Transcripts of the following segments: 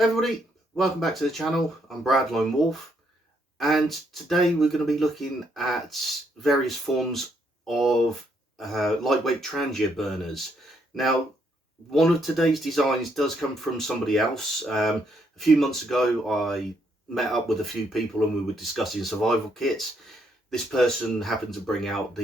Everybody, welcome back to the channel. I'm Brad Lone Wolf, and today we're going to be looking at various forms of lightweight Trangia burners. Now, one of today's designs does come from somebody else. A few months ago I met up with a few people and we were discussing survival kits. This person happened to bring out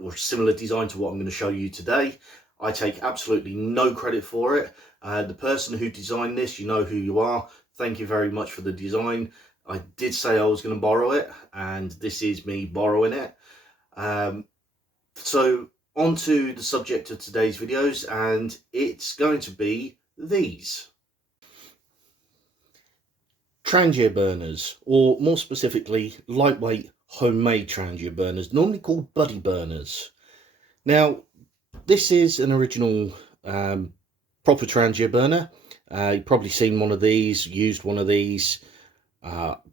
or similar design to what I'm going to show you today. I take absolutely no credit for it. The person who designed this, you know who you are. Thank you very much for the design. I did say I was going to borrow it, and this is me borrowing it. So on to the subject of today's videos, and it's going to be these. Trangia burners, or more specifically, lightweight homemade Trangia burners, normally called buddy burners. Now, this is an original proper Trangia burner. You've probably seen one of these, used one of these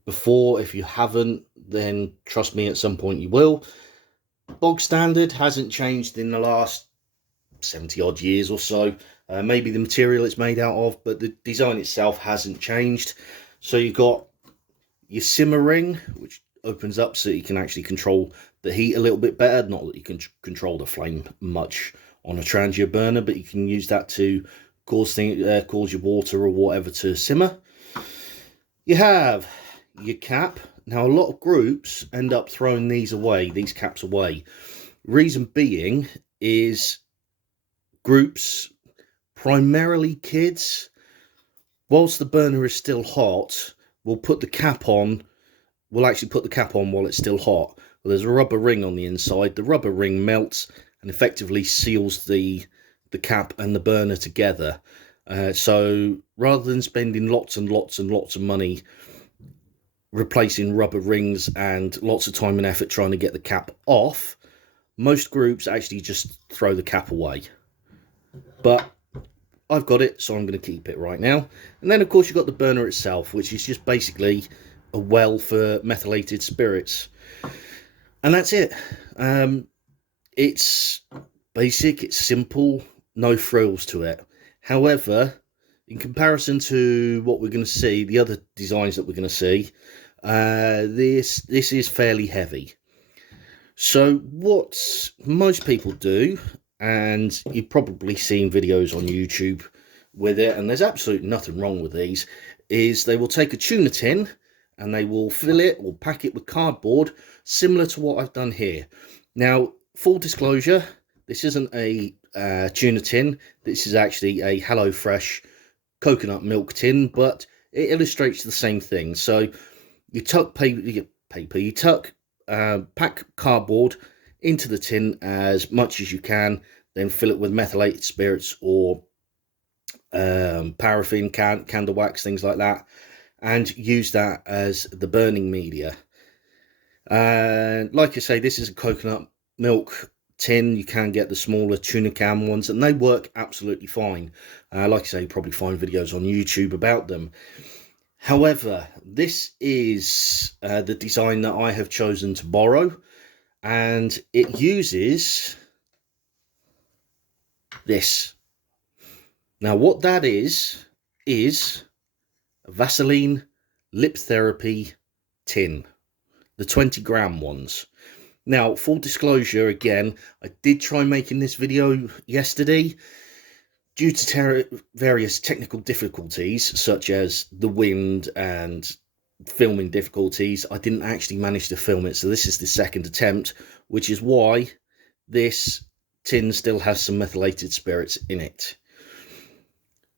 before. If you haven't, then trust me, at some point you will. Bog standard, hasn't changed in the last 70 odd years or so. Maybe the material it's made out of, but the design itself hasn't changed. So you've got your simmer ring, which opens up so you can actually control the heat a little bit better. Not that you can control the flame much on a Trangia burner, but you can use that to cause your water or whatever to simmer. You have your cap. Now, a lot of groups end up throwing these caps away. Reason being is groups, primarily kids, whilst the burner is still hot, will actually put the cap on while it's still hot. Well, there's a rubber ring on the inside. The rubber ring melts and effectively seals the cap and the burner together. So rather than spending lots and lots and lots of money replacing rubber rings and lots of time and effort trying to get the cap off, most groups actually just throw the cap away. But I've got it, so I'm going to keep it right now. And then, of course, you've got the burner itself, which is just basically a well for methylated spirits. And that's it. It's basic, it's simple, no frills to it. However, in comparison to what we're going to see, the other designs that we're going to see, this is fairly heavy. So what most people do, and you've probably seen videos on YouTube with it, and there's absolutely nothing wrong with these, is they will take a tuna tin and they will fill it or pack it with cardboard, similar to what I've done here. Now, full disclosure, this isn't a tuna tin. This is actually a HelloFresh coconut milk tin, but it illustrates the same thing. So you tuck pack cardboard into the tin as much as you can, then fill it with methylated spirits or paraffin, candle wax, things like that, and use that as the burning media. Like I say, this is a coconut milk tin. You can get the smaller tuna can ones, and they work absolutely fine. Like I say, you probably find videos on YouTube about them. However, this is the design that I have chosen to borrow, and it uses this. Now, what that is a Vaseline lip therapy tin, the 20-gram ones. Now, full disclosure, again, I did try making this video yesterday. Due to various technical difficulties, such as the wind and filming difficulties, I didn't actually manage to film it. So this is the second attempt, which is why this tin still has some methylated spirits in it.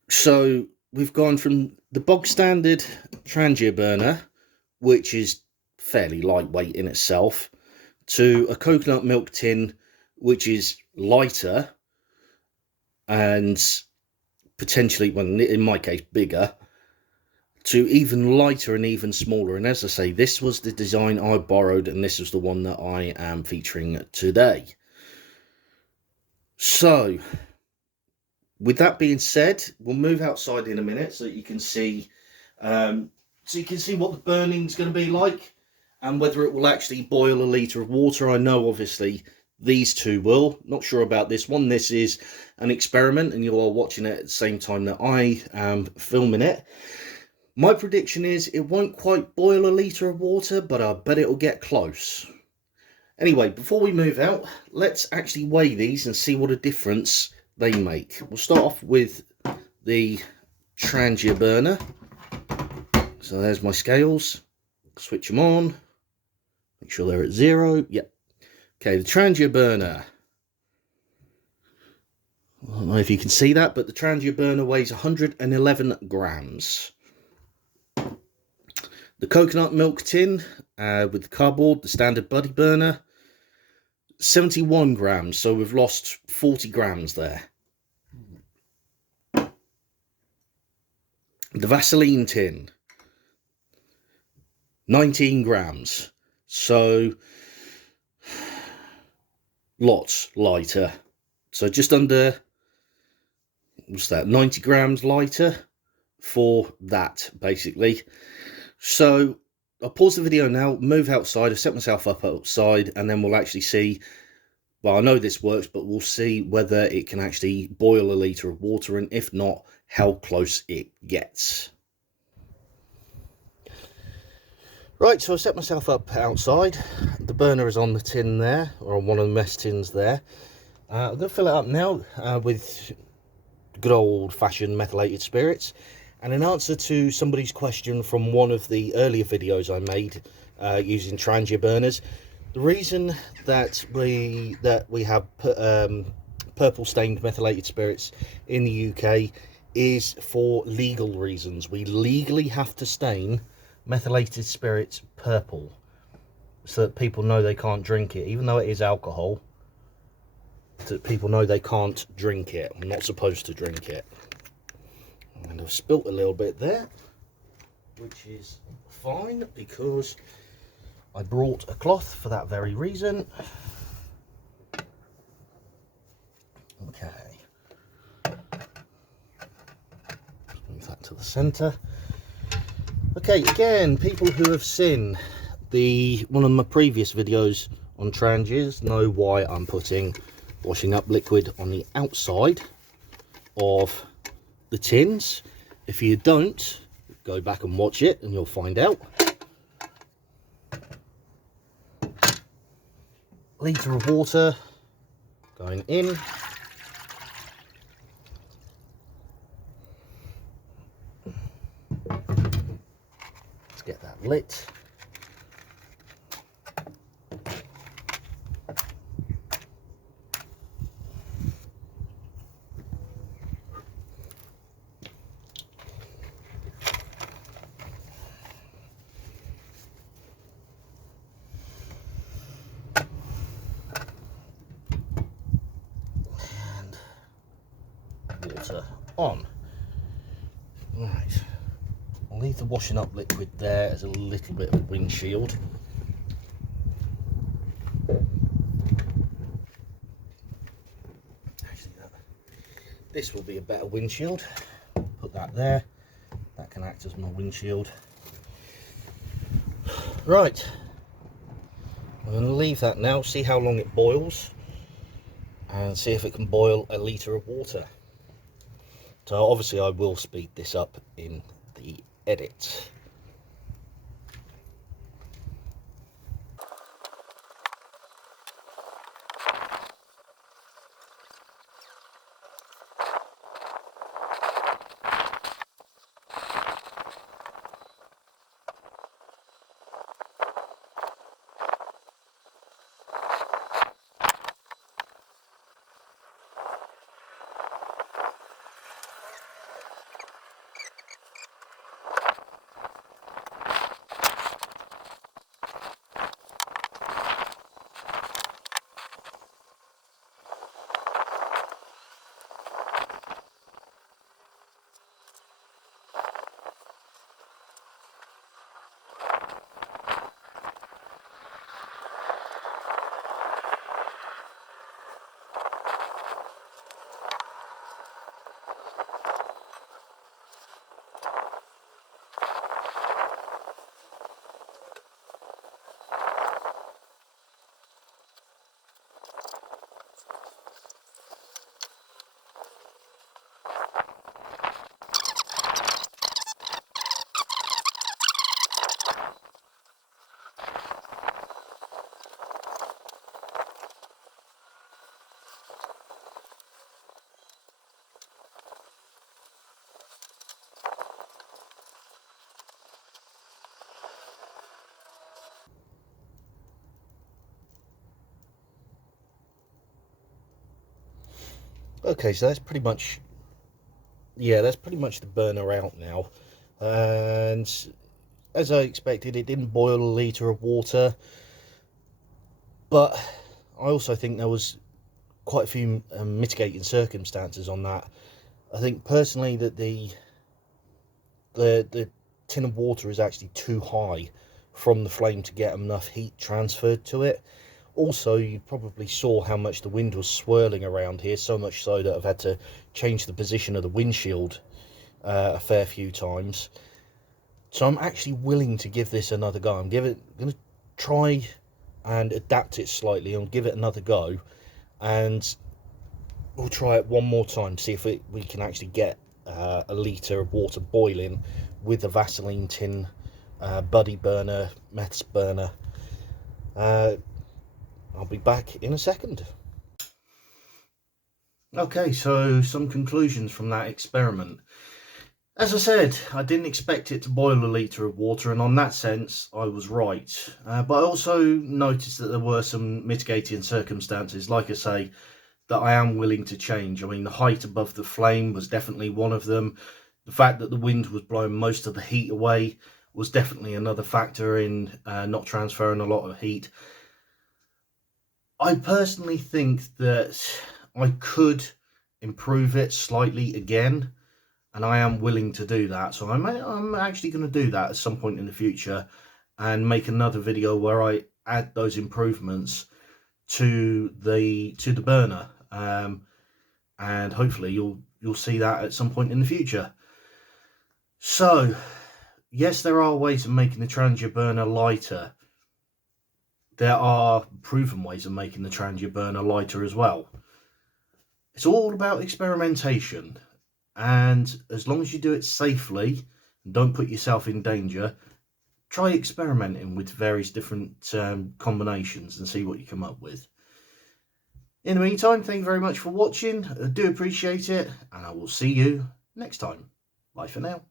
So we've gone from the bog standard Trangia burner, which is fairly lightweight in itself, to a coconut milk tin, which is lighter and potentially, well, in my case, bigger, to even lighter and even smaller. And as I say, this was the design I borrowed, and this is the one that I am featuring today. So with that being said, we'll move outside in a minute so that you can see what the burning's going to be like and whether it will actually boil a litre of water. I know obviously these two will. Not sure about this one. This is an experiment, and you are watching it at the same time that I am filming it. My prediction is it won't quite boil a litre of water, but I bet it'll get close. Anyway, before we move out, let's actually weigh these and see what a difference they make. We'll start off with the Trangia Buner. So there's my scales. Switch them on. Make sure they're at 0. Yep. Okay, the Trangia Buner. I don't know if you can see that, but the Trangia Buner weighs 111 grams. The coconut milk tin with the cardboard, the standard Buddy Burner, 71 grams. So we've lost 40 grams there. The Vaseline tin, 19 grams. So lots lighter. So just under, what's that, 90 grams lighter for that, basically. So I'll pause the video now, move outside, I've set myself up outside, and then we'll actually see, well, I know this works, but we'll see whether it can actually boil a litre of water, and if not, how close it gets. Right, so I set myself up outside. The burner is on the tin there, or on one of the mess tins there. I'm going to fill it up now with good old-fashioned methylated spirits. And in answer to somebody's question from one of the earlier videos I made using Trangia burners, the reason that we have purple stained methylated spirits in the UK is for legal reasons. We legally have to stain methylated spirits purple so that people know they can't drink it, even though it is alcohol. That people know they can't drink it. I'm not supposed to drink it. And I've spilt a little bit there, which is fine because I brought a cloth for that very reason. Okay, move that to the center. Okay, again, people who have seen one of my previous videos on Trangias know why I'm putting washing up liquid on the outside of the tins. If you don't, go back and watch it and you'll find out. Litre of water going in. Let's get that lit. Water on. Right, I'll leave the washing up liquid there as a little bit of windshield. Actually, this will be a better windshield. Put that there. That can act as my windshield. Right, I'm going to leave that now, see how long it boils, and see if it can boil a litre of water. So obviously I will speed this up in the edit. Okay, so that's pretty much, yeah, that's pretty much the burner out now. And as I expected, it didn't boil a litre of water, but I also think there was quite a few mitigating circumstances on that. I think personally that the tin of water is actually too high from the flame to get enough heat transferred to it. Also, you probably saw how much the wind was swirling around here, so much so that I've had to change the position of the windshield a fair few times. So I'm actually willing to give this another go. I'm going to try and adapt it slightly and give it another go, and we'll try it one more time, see if we can actually get a litre of water boiling with the Vaseline tin buddy burner, meths burner. I'll be back in a second. Okay, so some conclusions from that experiment. As I said, I didn't expect it to boil a litre of water, and on that sense, I was right. But I also noticed that there were some mitigating circumstances, like I say, that I am willing to change. I mean, the height above the flame was definitely one of them. The fact that the wind was blowing most of the heat away was definitely another factor in not transferring a lot of heat. I personally think that I could improve it slightly again, and I am willing to do that. So I'm actually going to do that at some point in the future and make another video where I add those improvements to the burner, and hopefully you'll see that at some point in the future. So yes, there are ways of making the Trangia burner lighter. There are proven ways of making the Trangia burner lighter as well. It's all about experimentation, and as long as you do it safely and don't put yourself in danger, try experimenting with various different combinations and see what you come up with. In the meantime, thank you very much for watching. I do appreciate it, and I will see you next time. Bye for now.